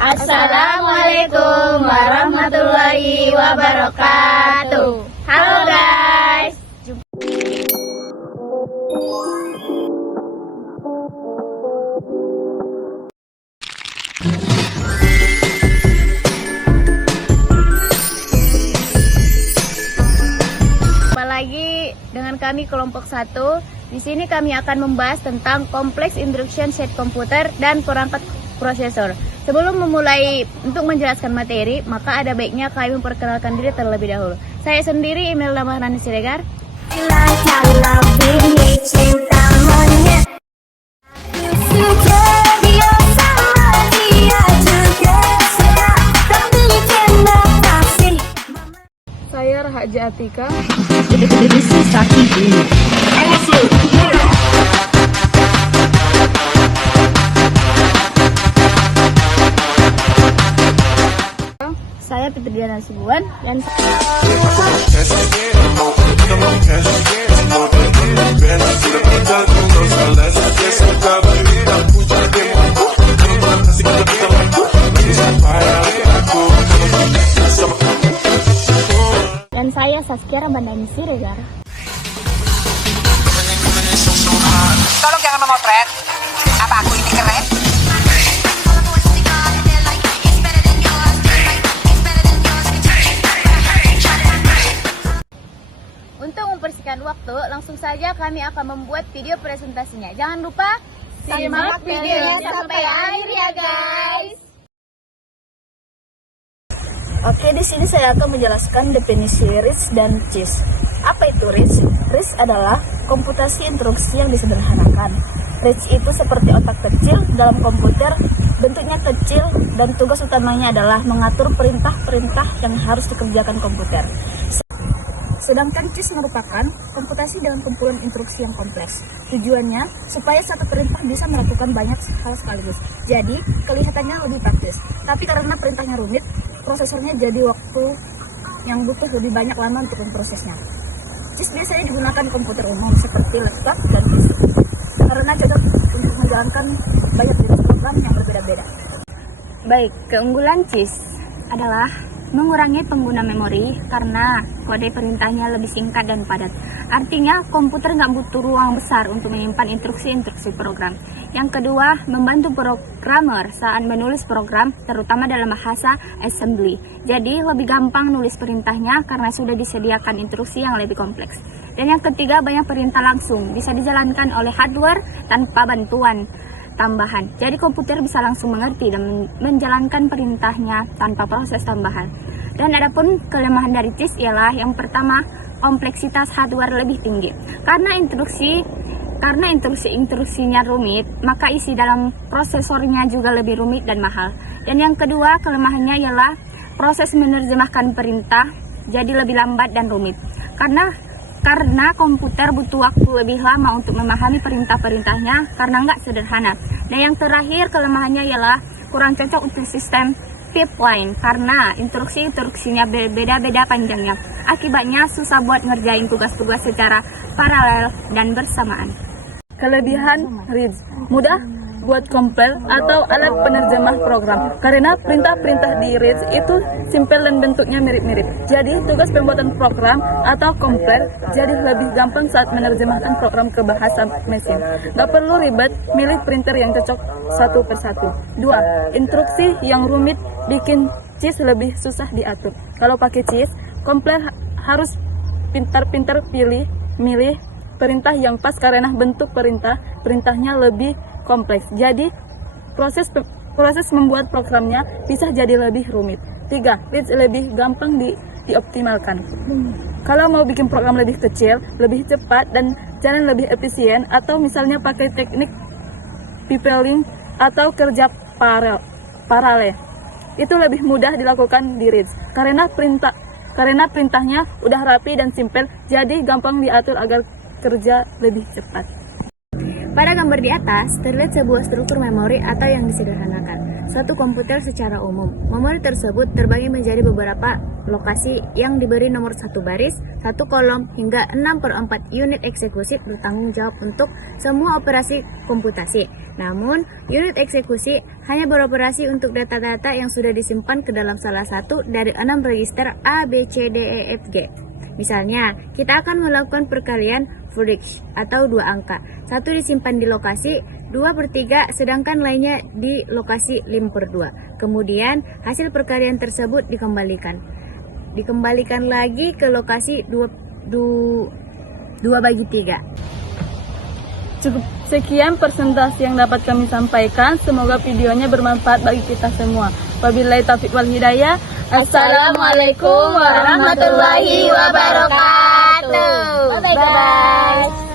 Assalamualaikum warahmatullahi wabarakatuh. Halo guys. Jumpa lagi dengan kami kelompok 1. Di sini kami akan membahas tentang kompleks instruction set komputer dan perangkat prosesor. Sebelum memulai untuk menjelaskan materi, maka ada baiknya kami memperkenalkan diri terlebih dahulu. Saya sendiri Imelda Mahrani Siregar. Saya Rahaja Atika. Saya Fitriana Subuan dan saya Saskia Ramadhani Siregar. Tolong jangan memotret. Apa aku ini keren? Untuk mempersingkat waktu, langsung saja kami akan membuat video presentasinya. Jangan lupa simak videonya sampai akhir ya guys. Oke, di sini saya akan menjelaskan definisi RISC dan CISC. Apa itu RISC? RISC adalah komputasi instruksi yang disederhanakan. RISC itu seperti otak kecil dalam komputer, bentuknya kecil dan tugas utamanya adalah mengatur perintah-perintah yang harus dikerjakan komputer. Sedangkan CISC merupakan komputasi dengan kumpulan instruksi yang kompleks. Tujuannya supaya satu perintah bisa melakukan banyak hal sekaligus. Jadi kelihatannya lebih praktis. Tapi karena perintahnya rumit, prosesornya jadi waktu yang butuh lebih banyak lama untuk memprosesnya. CISC biasanya digunakan komputer umum seperti laptop dan PC karena cocok untuk menjalankan banyak jenis program yang berbeda-beda. Baik, keunggulan CISC adalah mengurangi pengguna memori karena kode perintahnya lebih singkat dan padat. Artinya komputer nggak butuh ruang besar untuk menyimpan instruksi-instruksi program. Yang kedua, membantu programmer saat menulis program, terutama dalam bahasa assembly. Jadi lebih gampang nulis perintahnya karena sudah disediakan instruksi yang lebih kompleks. Dan yang ketiga, banyak perintah langsung bisa dijalankan oleh hardware tanpa bantuan tambahan. Jadi komputer bisa langsung mengerti dan menjalankan perintahnya tanpa proses tambahan. Dan adapun kelemahan dari CISC ialah yang pertama, kompleksitas hardware lebih tinggi. Karena instruksinya rumit, maka isi dalam prosesornya juga lebih rumit dan mahal. Dan yang kedua, kelemahannya ialah proses menerjemahkan perintah jadi lebih lambat dan rumit. Karena komputer butuh waktu lebih lama untuk memahami perintah-perintahnya karena nggak sederhana. Dan yang terakhir, kelemahannya ialah kurang cocok untuk sistem pipeline karena instruksinya beda-beda panjangnya. Akibatnya susah buat ngerjain tugas-tugas secara paralel dan bersamaan. Kelebihan RISC: mudah buat compile atau alat penerjemah program karena perintah-perintah di RISC itu simpel dan bentuknya mirip-mirip. Jadi tugas pembuatan program atau compile jadi lebih gampang saat menerjemahkan program ke bahasa mesin. Gak perlu ribet milih printer yang cocok satu persatu. 2. Instruksi yang rumit bikin CISC lebih susah diatur. Kalau pakai CISC, compile harus pintar-pintar milih perintah yang pas karena bentuk perintahnya lebih kompleks. Jadi proses membuat programnya bisa jadi lebih rumit. 3. RISC lebih gampang dioptimalkan. Kalau mau bikin program lebih kecil, lebih cepat dan jalan lebih efisien, atau misalnya pakai teknik pipeline atau kerja paralel, itu lebih mudah dilakukan di RISC karena perintahnya udah rapi dan simpel, jadi gampang diatur agar kerja lebih cepat. Pada gambar di atas, terlihat sebuah struktur memori atau yang disederhanakan. satu komputer secara umum. Memori tersebut terbagi menjadi beberapa lokasi yang diberi nomor 1 baris, 1 kolom, hingga 6/4 unit eksekusi bertanggung jawab untuk semua operasi komputasi. Namun, unit eksekusi hanya beroperasi untuk data-data yang sudah disimpan ke dalam salah satu dari 6 register A, B, C, D, E, F, G. Misalnya, kita akan melakukan perkalian Furich atau 2 angka. Satu disimpan di lokasi 2/3, sedangkan lainnya di lokasi 5/2. Kemudian, hasil perkalian tersebut dikembalikan lagi ke lokasi 2/3. Cukup sekian presentasi yang dapat kami sampaikan. Semoga videonya bermanfaat bagi kita semua. Wabillahi taufiq wal hidayah. Assalamualaikum warahmatullahi wabarakatuh. Bye-bye.